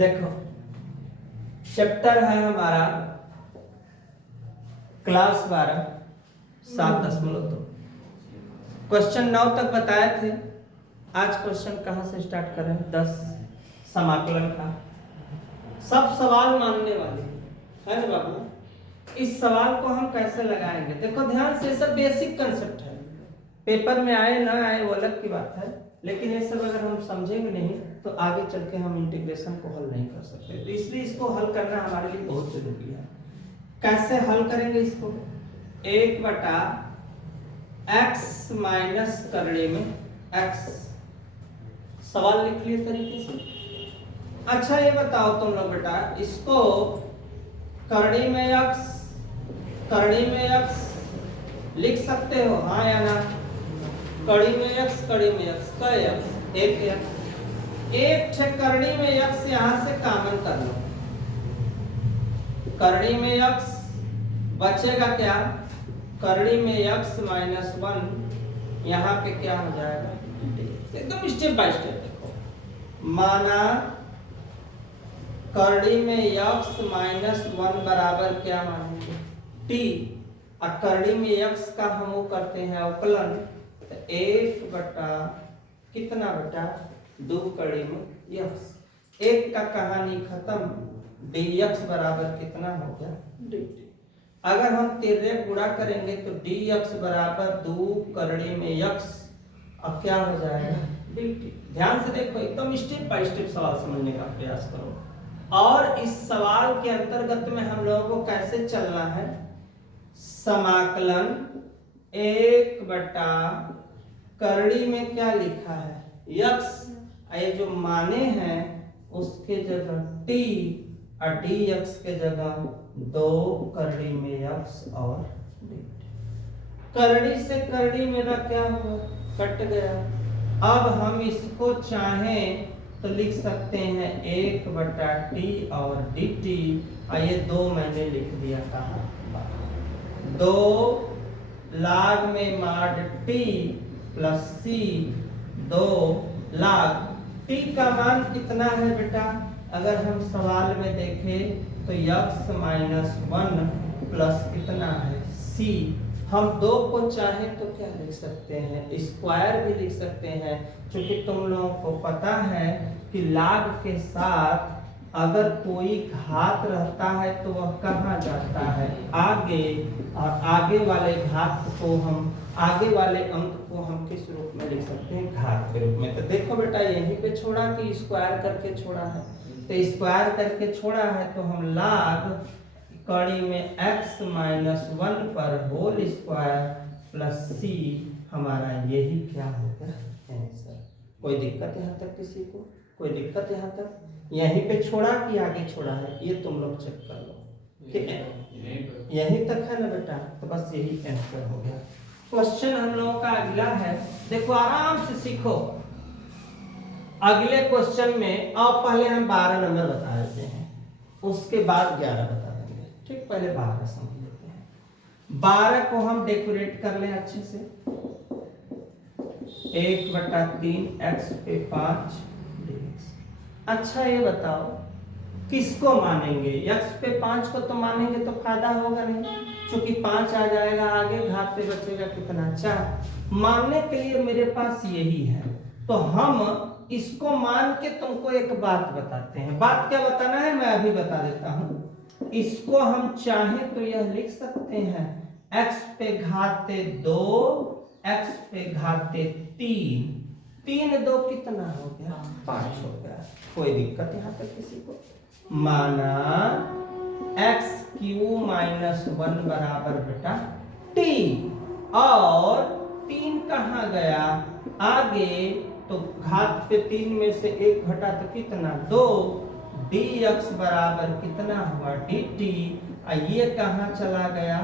देखो चैप्टर है हमारा क्लास 12 7.2। क्वेश्चन 9 तक बताए थे। आज क्वेश्चन कहाँ से स्टार्ट करें? 10 समाकलन का। सब सवाल मानने वाले है ना बाबू। इस सवाल को हम कैसे लगाएंगे? देखो ध्यान से, सब बेसिक कंसेप्ट है। पेपर में आए ना आए वो अलग की बात है, लेकिन ये सब अगर हम समझेंगे नहीं तो आगे चल के हम इंटीग्रेशन को हल नहीं कर सकते। तो इसलिए इसको हल करना हमारे लिए बहुत जरूरी है। कैसे हल करेंगे इसको? 1/x माइनस करड़े में x। सवाल लिख लिए तरीके से। अच्छा ये बताओ तुम लोग बेटा, इसको करड़ी में x लिख सकते हो हाँ या ना? कड़ी में x का x एक छे करड़ी में x यहां से कॉमन कर लो। करड़ी में x बचेगा क्या? करड़ी में x माइनस 1 यहाँ पे क्या हो जाएगा? एकदम स्टेप बाय स्टेप देखो। माना करड़ी में x माइनस 1 बराबर क्या मानेंगे? t। और करड़ी में x का हम वो करते हैं अवकलन, तो 1 बटा कितना बेटा? 2 करड़ी में x। एक का कहानी खत्म। dx बराबर कितना हो गया? dt। अगर हम तिर्रे गुणा करेंगे तो dx बराबर 2 करड़ी में x। अब क्या हो जाएगा? dt। ध्यान से देखो, एकदम स्टेप बाय स्टेप सवाल समझने का प्रयास करो। और इस सवाल के अंतर्गत में हम लोगों को कैसे चलना है? समाकलन 1 बटा करड़ी में क्या लिखा है? x। ये जो माने हैं उसके जगह t और dx के जगह 2 करड़ी में x और dt। करड़ी से करड़ी मेरा क्या हुआ? कट गया। अब हम इसको चाहें तो लिख सकते हैं 1 बटा t और dt। ये 2 मैंने लिख दिया। कहाँ? 2 log में माड t plus c। 2 log t का मान कितना है बेटा? अगर हम सवाल में देखें तो x माइनस 1 प्लस कितना है? c। हम 2 को चाहे तो क्या लिख सकते हैं? स्क्वायर भी लिख सकते हैं, क्योंकि तुम लोगों को पता है कि log के साथ अगर कोई घात रहता है तो वह कहाँ जाता है? आगे। और आगे वाले घात को हम, आगे वाले अंक को हम किस रूप में लिख सकते हैं? घात के रूप में। तो देखो बेटा, यहीं पे छोड़ा कि स्क्वायर करके छोड़ा है? तो स्क्वायर करके छोड़ा है तो हम log कड़ी में x माइनस 1 पर होल स्क्वायर प्लस c, हमारा यही क्या होगा? आंसर। कोई दिक्कत यहाँ तक किसी को? कोई दिक्कत यहाँ तक? यहीं पे छोड़ा कि आगे छोड़ा है? ये तुम लोग चेक कर लो। ठीक है, यहीं तक है ना बेटा? तो बस यही आंसर हो गया। क्वेश्चन हम लोगों का अगला है, देखो आराम से सीखो। अगले क्वेश्चन में अब पहले हम 12 नंबर बता देते हैं, उसके बाद 11 बता देंगे। ठीक, पहले 12 समझ लेते हैं। 12 को हम डेकोरेट कर लें अच्छे से। 1 बटा 3 x पे 5 dx। अच्छा ये बताओ किसको मानेंगे? x पे 5 को तो मानेंगे तो फायदा होगा नहीं, क्योंकि 5 आ जाएगा आगे, घात पे बचेगा कितना? 4। मानने के लिए मेरे पास यही है, तो हम इसको मान के तुमको एक बात बताते हैं। बात क्या बताना है मैं अभी बता देता हूं। इसको हम चाहें तो यह लिख सकते हैं x पे घाते 2 x पे घाते 3। 3 2 कितना हो गया? 5 हो गया। कोई दिक्कत यहाँ तक किसी को? माना x क्यू माइनस 1 बराबर बेटा t, और 3 कहाँ गया? आगे। तो घात पे 3 में से 1 घटा तो कितना? 2। dx बराबर कितना हुआ? dt। ये कहाँ चला गया?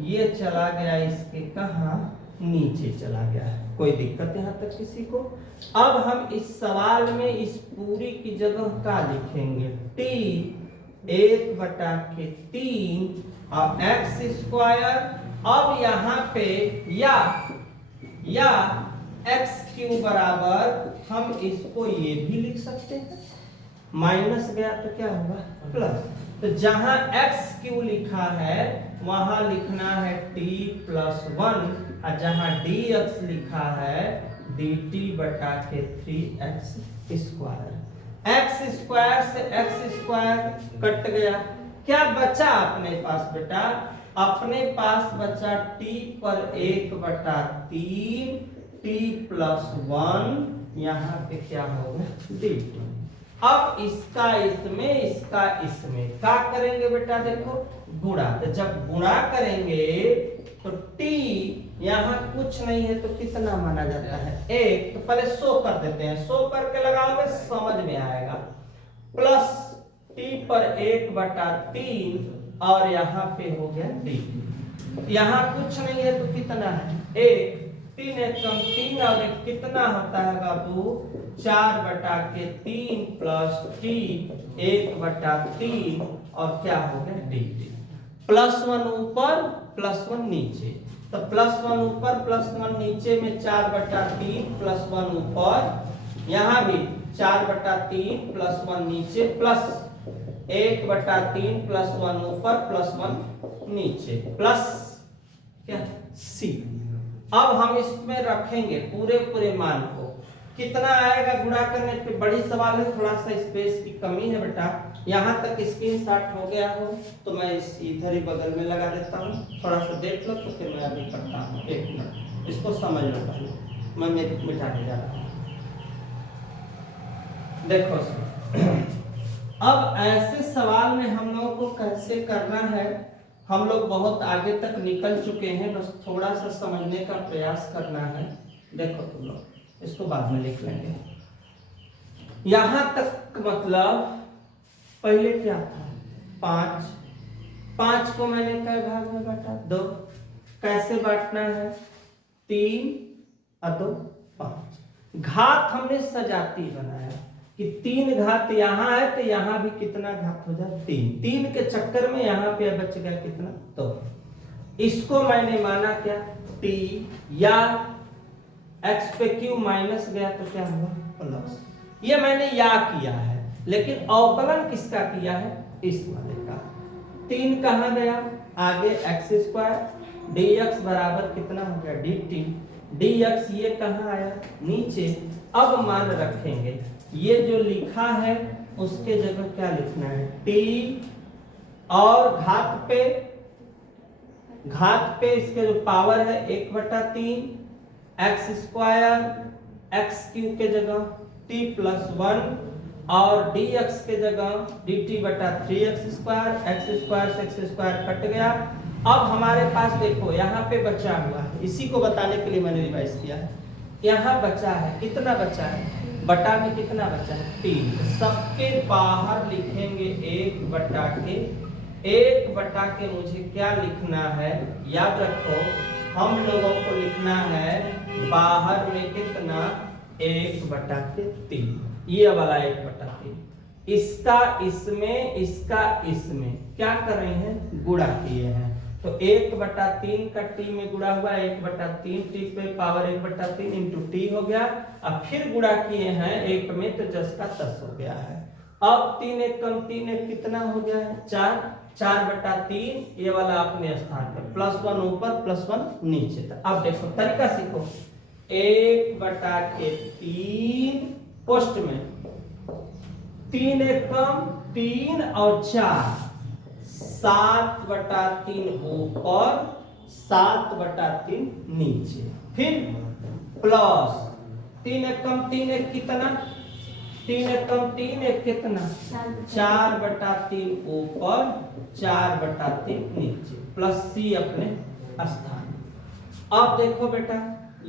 ये चला गया इसके कहाँ? नीचे चला गया। कोई दिक्कत यहाँ तक किसी को? अब हम इस सवाल में इस पूरी की जगह क्या लिखेंगे? t 1 बटा के 3 और x स्क्वायर। अब यहाँ पे या x क्यू बराबर, हम इसको ये भी लिख सकते हैं माइनस गया तो क्या होगा प्लस। तो जहां एक्स क्यू लिखा है वहां लिखना है टी प्लस 1, और जहां डी एक्स लिखा है डी टी बटा के 3x स्क्वायर। एक्स स्क्वायर से एक्स स्क्वायर कट गया, क्या बचा अपने पास बेटा? अपने पास बचा टी पर 1/3 टी प्लस 1, यहाँ पे क्या होगा डी टी। अब इसका इसमें क्या करेंगे बेटा? देखो गुणा, तो जब गुणा करेंगे तो t यहाँ कुछ नहीं है तो कितना माना जाता है 1, तो पहले 100 कर देते हैं, 100 करके लगाओगे समझ में आएगा। प्लस t पर 1/3 और यहाँ पे हो गया d। यहाँ कुछ नहीं है तो कितना है 1, 3 एकम 3 और 1 कितना होता है बाबू 4/3 प्लस टी 1/3 और क्या हो गया डी टी। +1 ऊपर +1 नीचे, तो +1 ऊपर +1 नीचे में 4/3 +1 ऊपर, यहाँ भी 4/3 +1 नीचे प्लस 1/3 +1 ऊपर +1 नीचे प्लस क्या सी। अब हम इसमें रखेंगे पूरे मान को, कितना आएगा गुणा करने पे? बड़ी सवाल है, थोड़ा सा स्पेस की कमी है बेटा। यहाँ तक स्क्रीनशॉट हो गया हो तो मैं इस इधर ही बगल में लगा देता हूँ, थोड़ा सा देख लो तो फिर मैं अभी करता हूँ। 1 मिनट इसको समझ लो पहले, मैं मिटाने जा रहा हूँ। देखो अब ऐसे सवाल में हम लोगों को कैसे करना है, हम लोग बहुत आगे तक निकल चुके हैं, बस थोड़ा सा समझने का प्रयास करना है। देखो तुम लोग इसको बाद में लिख लेंगे। यहां तक मतलब पहले क्या था 5 को मैंने कई भाग में बांटा 2, कैसे बांटना है 3 और 2 5। घात हमने सजाती बनाया कि 3 घात यहाँ है तो यहाँ भी कितना घात हो जाए 3 के चक्कर में यहाँ पे बच गया कितना 2। इसको मैंने माना क्या t, या x पे q माइनस गया तो क्या हुआ प्लस। ये मैंने या किया है, लेकिन अवकलन किसका किया है इस वाले का। 3 कहाँ गया आगे x² dx बराबर कितना हो गया dt, dx ये कहाँ आया नीचे। अब मान रखेंगे ये जो लिखा है उसके जगह क्या लिखना है t, और घात पे इसके जो पावर है 1/3 x² x³ के जगह t प्लस 1 और dx के जगह dt/3x² x² से x² कट गया। अब हमारे पास देखो यहाँ पे बचा हुआ है, इसी को बताने के लिए मैंने रिवाइज किया है। यहाँ बचा है कितना बचा है बटा में कितना बचा है 3, सबके बाहर लिखेंगे 1/के मुझे क्या लिखना है याद रखो, हम लोगों को लिखना है बाहर में कितना 1/3, ये वाला 1/3। इसका इसमें क्या कर रहे हैं गुणा किए हैं, तो 1/3 का t में गुणा हुआ 1/3 t पे पावर 1/3 इंटू टी हो गया। अब फिर गुणा किए हैं 1 में तो 10 का 10 हो गया है। अब 3 1 कम 3 1 कितना हो गया है 4/3, ये वाला अपने स्थान पर +1 ऊपर +1 नीचे। तो अब देखो तरीका सीखो, 1/3 पोस्ट में 3 1 कम 3 और 4 7/3 ऊपर 7/3 नीचे, फिर प्लस 3 1 कम 3 1 कितना 3 1 कम 3 1 कितना 4/3 ऊपर 4/3 नीचे प्लस सी अपने स्थान। अब देखो बेटा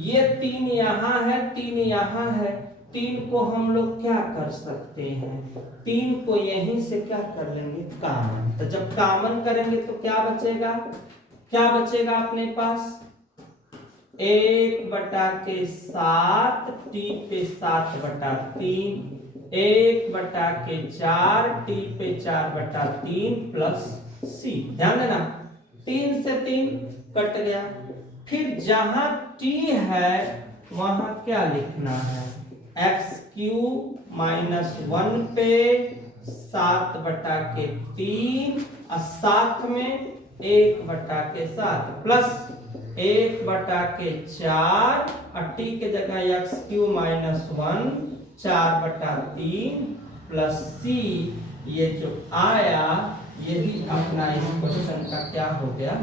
ये 3 यहाँ है 3 यहाँ है, 3 को हम लोग क्या कर सकते हैं 3 को यहीं से क्या कर लेंगे कॉमन। तो जब कॉमन करेंगे तो क्या बचेगा अपने पास 1/7 टी पे 7/3 1/4 टी पे 4/3 प्लस सी। ध्यान देना 3 से 3 कट गया, फिर जहां t है वहां क्या लिखना है x³ -1 पे 7/3 और साथ में 1/7 प्लस 1/4 और टी के जगह x³ -1 4/3 प्लस सी। ये जो आया यही अपना इस क्वेश्चन का क्या हो गया,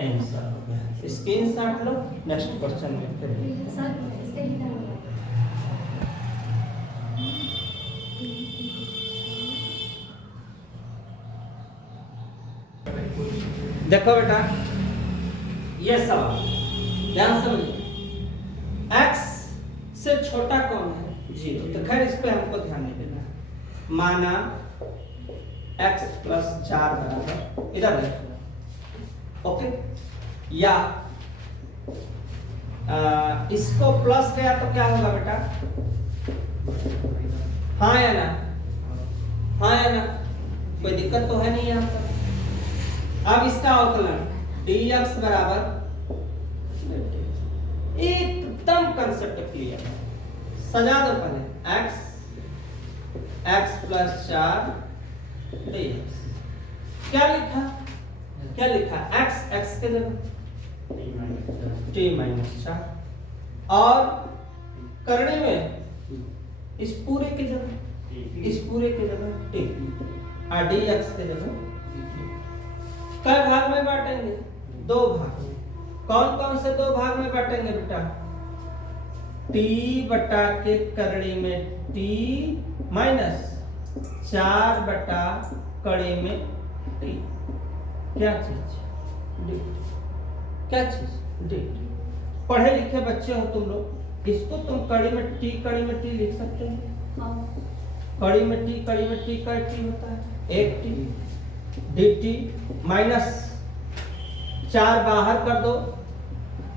आंसर हो गया। स्क्रीनशॉट लो, नेक्स्ट क्वेश्चन में करेंगे। देखो बेटा ये सवाल ध्यान समझिए, x से छोटा कौन है, 0। तो खैर इस पे हमको ध्यान नहीं देना। माना x + 4 बराबर इधर लिखो, ओके। या इसको प्लस गया तो क्या होगा बेटा, हाँ या ना, हाँ या ना, कोई दिक्कत तो है नहीं यहाँ पर। अब इसका अवकलन dx बराबर, एकदम कंसेप्ट क्लियर है, सजा दो पहले, x + 4 dx। क्या लिखा, क्या लिखा, x के जगह t - 4 और करने में इस पूरे के जगह t और dx के जगह कई भाग में बांटेंगे, 2 भाग में। कौन कौन से 2 भाग में बांटेंगे बेटा, t बटा के करड़ी में t माइनस 4 बटा कड़ी में t। क्या चीज, क्या चीज, पढ़े लिखे बच्चे हो तुम लोग, इसको तुम कड़ी में t लिख सकते हो। कड़ी में t का t होता है 1t dt माइनस 4 बाहर कर दो,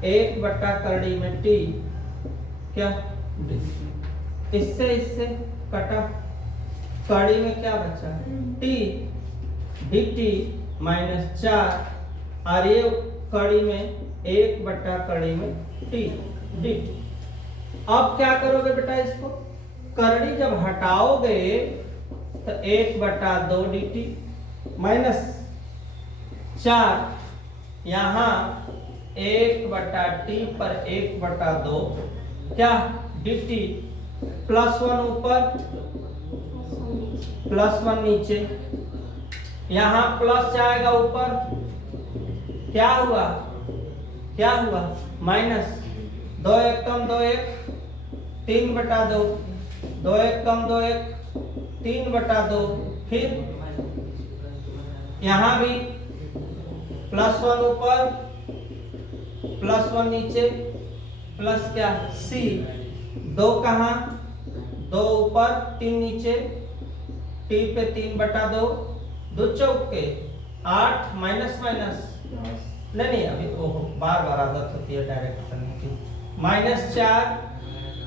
1 बटा करड़ी में t क्या इससे कटा, कड़ी में क्या बचा t dt -4 और ये कड़ी में 1 बटा कड़ी में t dt। अब क्या करोगे बेटा, इसको करड़ी जब हटाओगे तो 1/2 dt -4 यहाँ 1/t पर 1/2 क्या dt +1 ऊपर +1 नीचे, यहाँ प्लस जाएगा ऊपर, क्या हुआ माइनस, 2 1 कम 2 1 3/2, 2 1 कम 2 1 3/2, फिर यहाँ भी +1 ऊपर +1 नीचे प्लस क्या c, 2 कहाँ, 2 ऊपर 3 नीचे, t पे 3/2, 2 चौके 8 माइनस नहीं अभी बार आदत होती है डायरेक्ट करने की, -4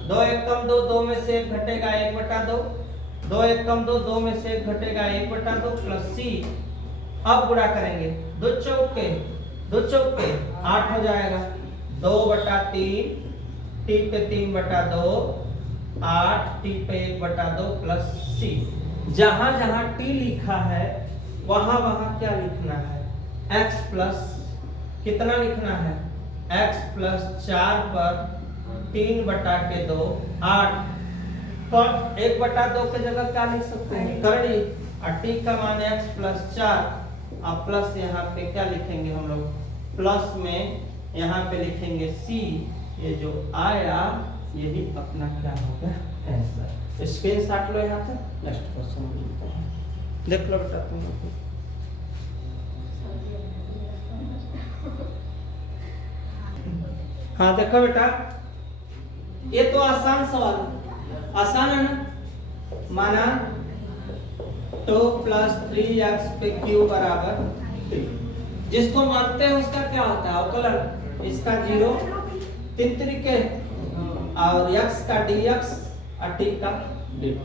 2 1 कम 2, 2 में से 1 घटेगा 1/2, 2 1 कम 2, 2 में से 1 घटेगा 1/2 प्लस c। अब गुणा करेंगे, 2 चौके 8 हो जाएगा, 2/3 t पे 3/2 8 t पे 1/2 प्लस c। जहां जहां t लिखा है वहां क्या लिखना है, x प्लस कितना लिखना है, x + 4 पर 3/2 8, तो 1/2 के जगह क्या लिख सकते हैं, करड़ी, और t का मान x + 4 और प्लस यहाँ पे क्या लिखेंगे हम लोग, प्लस में यहाँ पे लिखेंगे c। ये जो आया यही अपना क्या होगा, आंसर। स्क्रीनशॉट लो यहाँ पे, नेक्स्ट क्वेश्चन मिलता है, देख लो बेटा तुम लोग। हाँ देखो बेटा, ये तो आसान सवाल है, आसान है ना। माना 2 + 3x पे q बराबर 3, जिसको मानते हैं उसका क्या होता है अवकलन, इसका 0 3 तरीके, और x का dx और t का dt।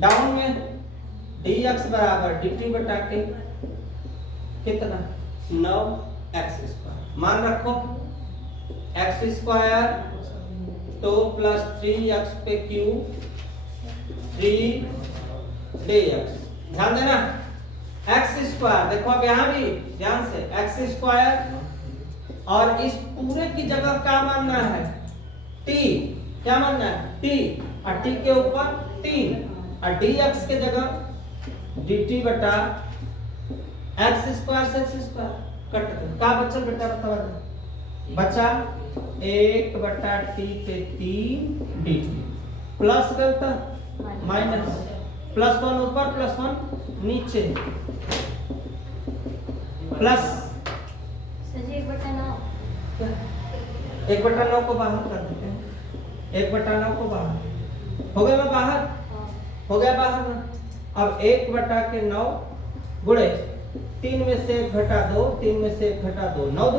डाउन में dx बराबर dt बटा के कितना 9x², मान रखो x² 2 + 3x पे q 3dx। ध्यान देना, एक्स स्क्वायर, देखो अब यहाँ भी ध्यान से एक्स स्क्वायर, और इस पूरे की जगह क्या मानना है, टी, क्या मानना है, टी, और टी के ऊपर 3, और dx के जगह dt बटा एक्स स्क्वायर से एक्स स्क्वायर कट गया, क्या बचल बेटा बता, बचा 1 बटा टी पे 3 dt, प्लस करता माइनस, +1 ऊपर +1 नीचे, प्लस 1/9 को बाहर कर देते हैं, 1/9 को बाहर हो गया ना, बाहर हो गया बाहर ना। अब 1/9 गुणे 3 में से 1 घटा 2, 3 में से 1 घटा 2, 9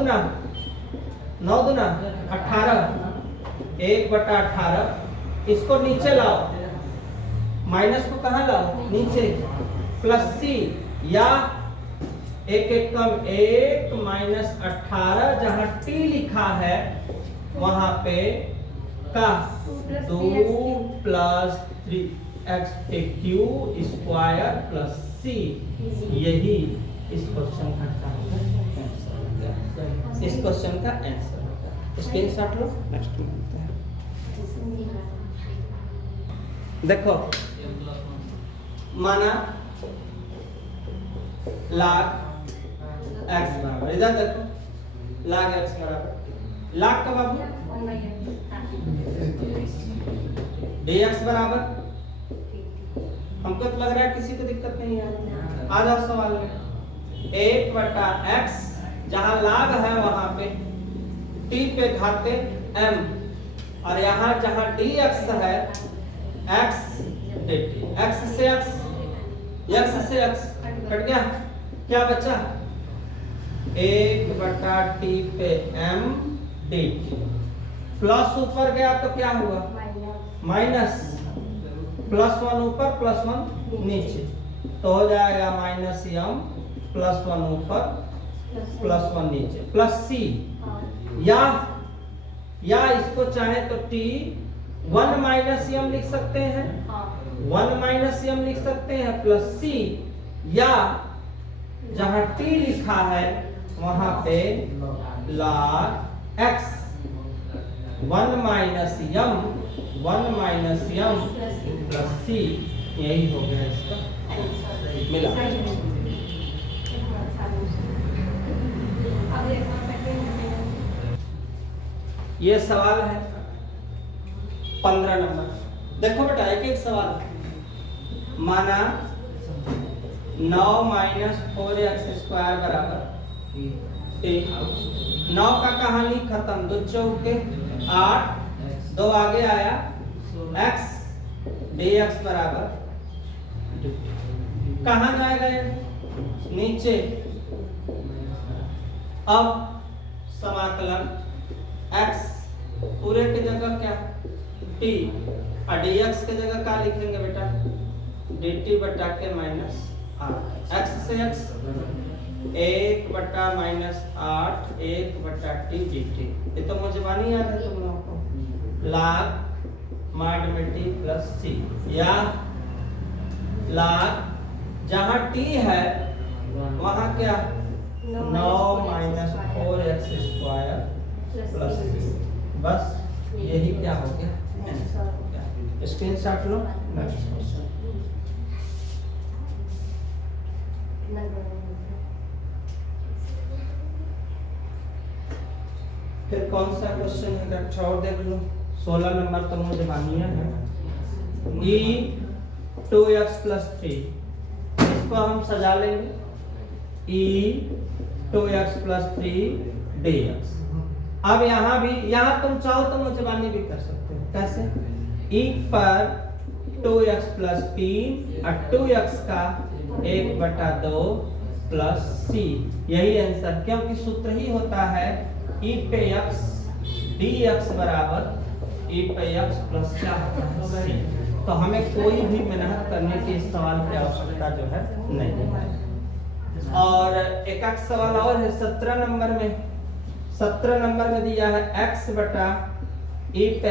दूना 18, 1/18, इसको नीचे लाओ, माइनस को कहाँ लाओ, नीचे, प्लस सी, या 1 1 कम 1 -18, जहां टी लिखा है वहां पे का 2 + 3x क्यू स्क्वायर प्लस सी, यही इस क्वेश्चन का आंसर, इस क्वेश्चन का आंसर होगा। स्क्रीनशॉट लो, नेक्स्ट मिलता है। देखो माना log x बराबर, इधर देखो log x बराबर log का बाबू dx बराबर, हमको तो लग रहा है किसी को दिक्कत नहीं है। आ जाओ सवाल में, 1/x, जहां log है वहां पे t पे घाते m, और यहाँ जहां dx है x dt, x से x कट गया, क्या बचा 1/t पे m dt, प्लस ऊपर गया तो क्या हुआ माइनस, +1 ऊपर +1 नीचे, तो हो जाएगा -m, +1 ऊपर +1 नीचे, प्लस सी, या इसको चाहे तो t 1 - m लिख सकते हैं, 1 - m लिख सकते हैं, प्लस सी, या जहां t लिखा है वहां पे log x, 1 - m प्लस सी, यही हो गया इसका मिला। ये सवाल है 15 नंबर। देखो बेटा एक एक सवाल, माना 9 - 4x² बराबर 9 का कहानी खत्म, 2 चौके 8, 2 आगे आया x dx बराबर, कहाँ जाएगा ये, नीचे। अब समाकलन x पूरे की जगह क्या t, और dx की जगह क्या लिखेंगे बेटा, dt बटा के -8, x से x 1/-8 1/t dt, ये तो मुझे बानी याद है तुम लोगों को, log mod में t प्लस c, या log जहां t है वहां क्या 9 - 4x² प्लस c, बस यही क्या हो गया आंसर हो गया। स्क्रीनशॉट लो, नेक्स्ट क्वेश्चन। फिर कौन सा क्वेश्चन है अच्छा और देख लो, 16 नंबर तो मुझे मानिए है, e 2x + 3, इसको हम सजा लेंगे e 2x + 3 dx। अब यहाँ भी, यहाँ तुम चाहो तो मुझे मानी भी कर सकते हो, कैसे, e पर 2x + 3 और 2x का 1/2 प्लस c, यही आंसर, क्योंकि सूत्र ही होता है e पे x dx बराबर e पे x प्लस क्या होता है c। तो हमें कोई भी मेहनत करने की इस सवाल की आवश्यकता जो है नहीं है। और एक सवाल और है 17 नंबर में, 17 नंबर में दिया है x बटा e पे